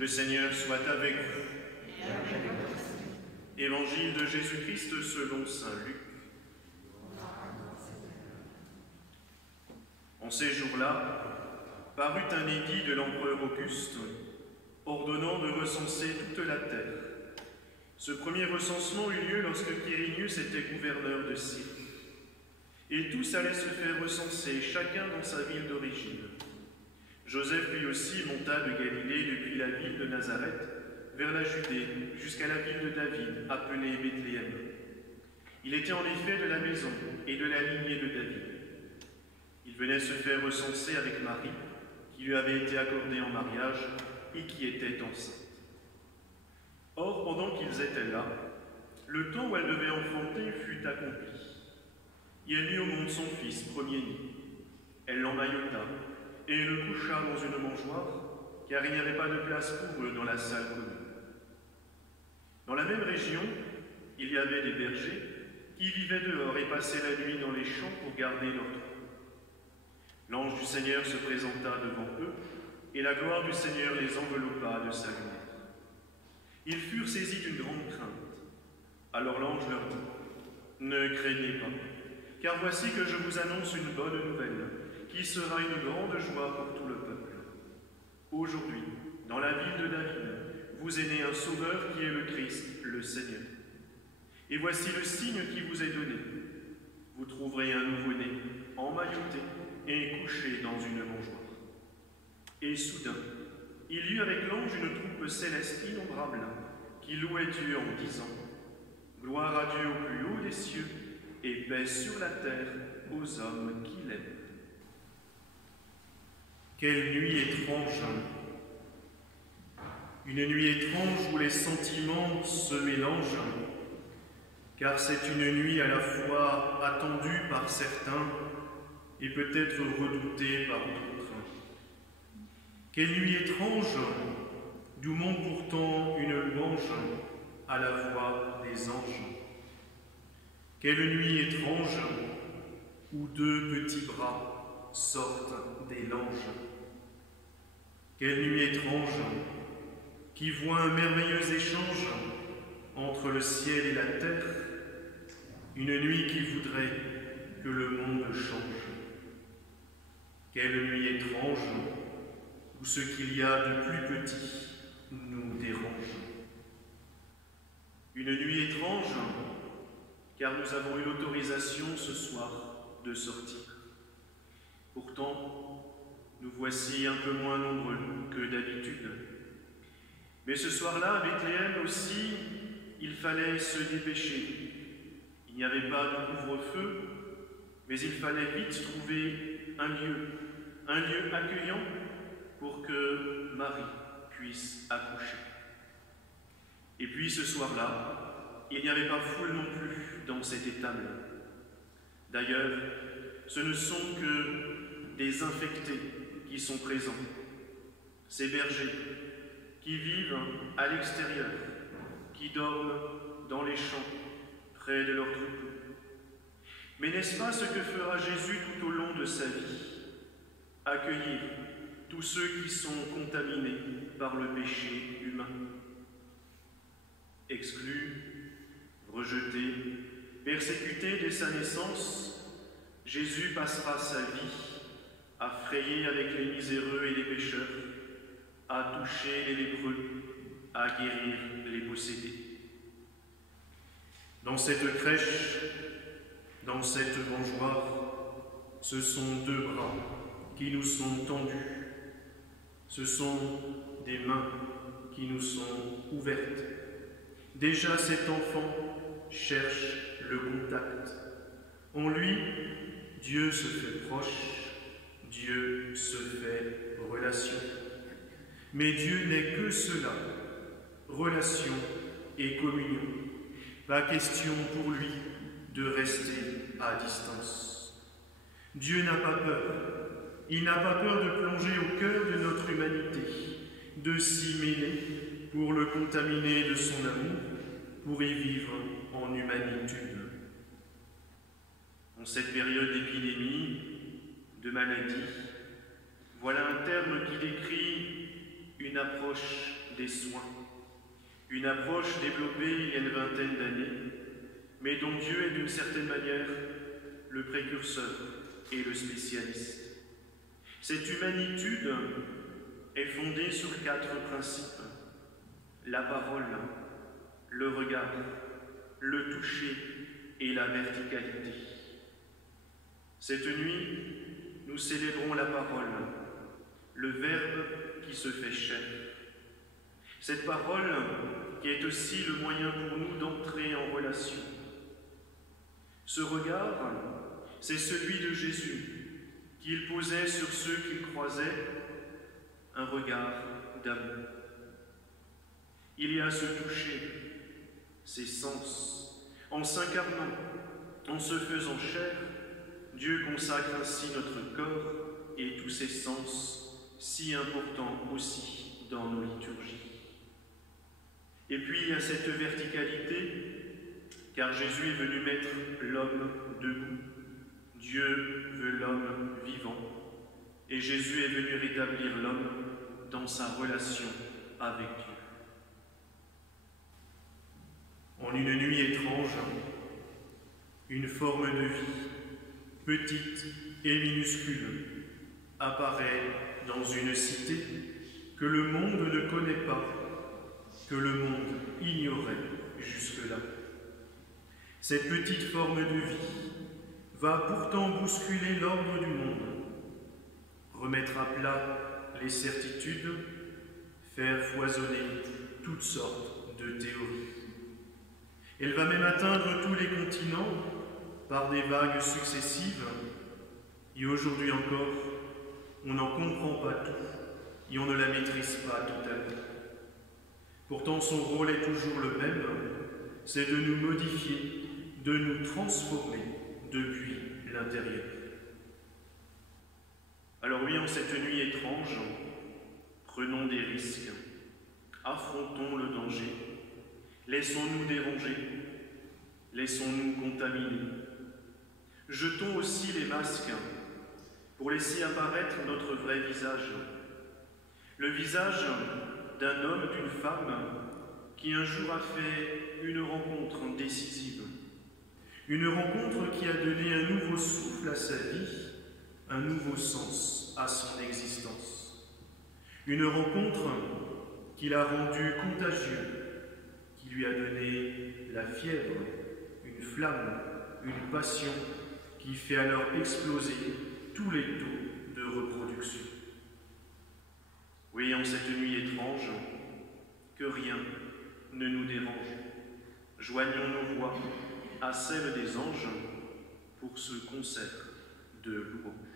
Le Seigneur soit avec vous. Évangile de Jésus-Christ selon saint Luc. En ces jours-là, parut un édit de l'empereur Auguste, ordonnant de recenser toute la terre. Ce premier recensement eut lieu lorsque Quirinius était gouverneur de Syrie. Et tous allaient se faire recenser, chacun dans sa ville d'origine. Joseph lui aussi monta de Galilée depuis la ville de Nazareth vers la Judée jusqu'à la ville de David, appelée Bethléem. Il était en effet de la maison et de la lignée de David. Il venait se faire recenser avec Marie, qui lui avait été accordée en mariage et qui était enceinte. Or, pendant qu'ils étaient là, le temps où elle devait enfanter fut accompli. Et elle mit au monde son fils, premier-né. Elle l'emmaillota et le coucha dans une mangeoire, car il n'y avait pas de place pour eux dans la salle commune. Dans la même région, il y avait des bergers qui vivaient dehors et passaient la nuit dans les champs pour garder leurs troupeaux. L'ange du Seigneur se présenta devant eux, et la gloire du Seigneur les enveloppa de sa lumière. Ils furent saisis d'une grande crainte. Alors l'ange leur dit : Ne craignez pas, car voici que je vous annonce une bonne nouvelle, qui sera une grande joie pour tout le peuple. Aujourd'hui, dans la ville de David, vous est né un sauveur qui est le Christ, le Seigneur. Et voici le signe qui vous est donné. Vous trouverez un nouveau-né, emmailloté et couché dans une mangeoire. Et soudain, il y eut avec l'ange une troupe céleste innombrable qui louait Dieu en disant : Gloire à Dieu au plus haut des cieux et paix sur la terre aux hommes qui l'aiment. Quelle nuit étrange! Une nuit étrange où les sentiments se mélangent, car c'est une nuit à la fois attendue par certains et peut-être redoutée par d'autres. Quelle nuit étrange, d'où monte pourtant une louange à la voix des anges. Quelle nuit étrange, où deux petits bras sortent des langes. Quelle nuit étrange, qui voit un merveilleux échange entre le ciel et la terre, une nuit qui voudrait que le monde change. Quelle nuit étrange, où ce qu'il y a de plus petit nous dérange. Une nuit étrange, car nous avons eu l'autorisation ce soir de sortir. Pourtant, nous voici un peu moins nombreux que d'habitude. Mais ce soir-là, à Bethléem aussi, il fallait se dépêcher. Il n'y avait pas de couvre-feu, mais il fallait vite trouver un lieu accueillant pour que Marie puisse accoucher. Et puis ce soir-là, il n'y avait pas foule non plus dans cette étable. D'ailleurs, ce ne sont que des infectés qui sont présents, ces bergers qui vivent à l'extérieur, qui dorment dans les champs, près de leurs troupeaux. Mais n'est-ce pas ce que fera Jésus tout au long de sa vie ? Accueillir tous ceux qui sont contaminés par le péché humain. Exclus, rejetés, persécutés dès sa naissance, Jésus passera sa vie à frayer avec les miséreux et les pécheurs, à toucher les lépreux, à guérir les possédés. Dans cette crèche, dans cette mangeoire, ce sont deux bras qui nous sont tendus. Ce sont des mains qui nous sont ouvertes. Déjà cet enfant cherche le contact. En lui, Dieu se fait proche, Dieu se fait relation. Mais Dieu n'est que cela, relation et communion. Pas question pour lui de rester à distance. Dieu n'a pas peur. Il n'a pas peur de plonger au cœur de notre humanité, de s'y mêler pour le contaminer de son amour, pour y vivre en humanitude. En cette période d'épidémie, de maladie, voilà un terme qui décrit une approche des soins, une approche développée il y a une vingtaine d'années, mais dont Dieu est d'une certaine manière le précurseur et le spécialiste. Cette humanitude est fondée sur 4 principes: la parole, le regard, le toucher et la verticalité. Cette nuit, nous célébrons la parole, le Verbe qui se fait chair. Cette parole qui est aussi le moyen pour nous d'entrer en relation. Ce regard, c'est celui de Jésus qu'il posait sur ceux qu'il croisait, un regard d'amour. Il y a ce toucher, ces sens. En s'incarnant, en se faisant chair, Dieu consacre ainsi notre corps et tous ses sens, si importants aussi dans nos liturgies. Et puis il y a cette verticalité, car Jésus est venu mettre l'homme debout. Dieu veut l'homme vivant, et Jésus est venu rétablir l'homme dans sa relation avec Dieu. En une nuit étrange, une forme de vie, petite et minuscule, apparaît dans une cité que le monde ne connaît pas, que le monde ignorait jusque-là. Cette petite forme de vie va pourtant bousculer l'ordre du monde, remettre à plat les certitudes, faire foisonner toutes sortes de théories. Elle va même atteindre tous les continents par des vagues successives, et aujourd'hui encore, on n'en comprend pas tout et on ne la maîtrise pas totalement. Pourtant, son rôle est toujours le même, c'est de nous modifier, de nous transformer depuis l'intérieur. Alors oui, en cette nuit étrange, prenons des risques, affrontons le danger, laissons-nous déranger, laissons-nous contaminer. Jetons aussi les masques pour laisser apparaître notre vrai visage, le visage d'un homme, d'une femme qui un jour a fait une rencontre décisive, une rencontre qui a donné un nouveau souffle à sa vie, un nouveau sens à son existence, une rencontre qui l'a rendu contagieux, qui lui a donné la fièvre, une flamme, une passion qui fait alors exploser tous les taux de reproduction. Oui, en cette nuit étrange, que rien ne nous dérange. Joignons nos voix à celles des anges pour ce concert de louange.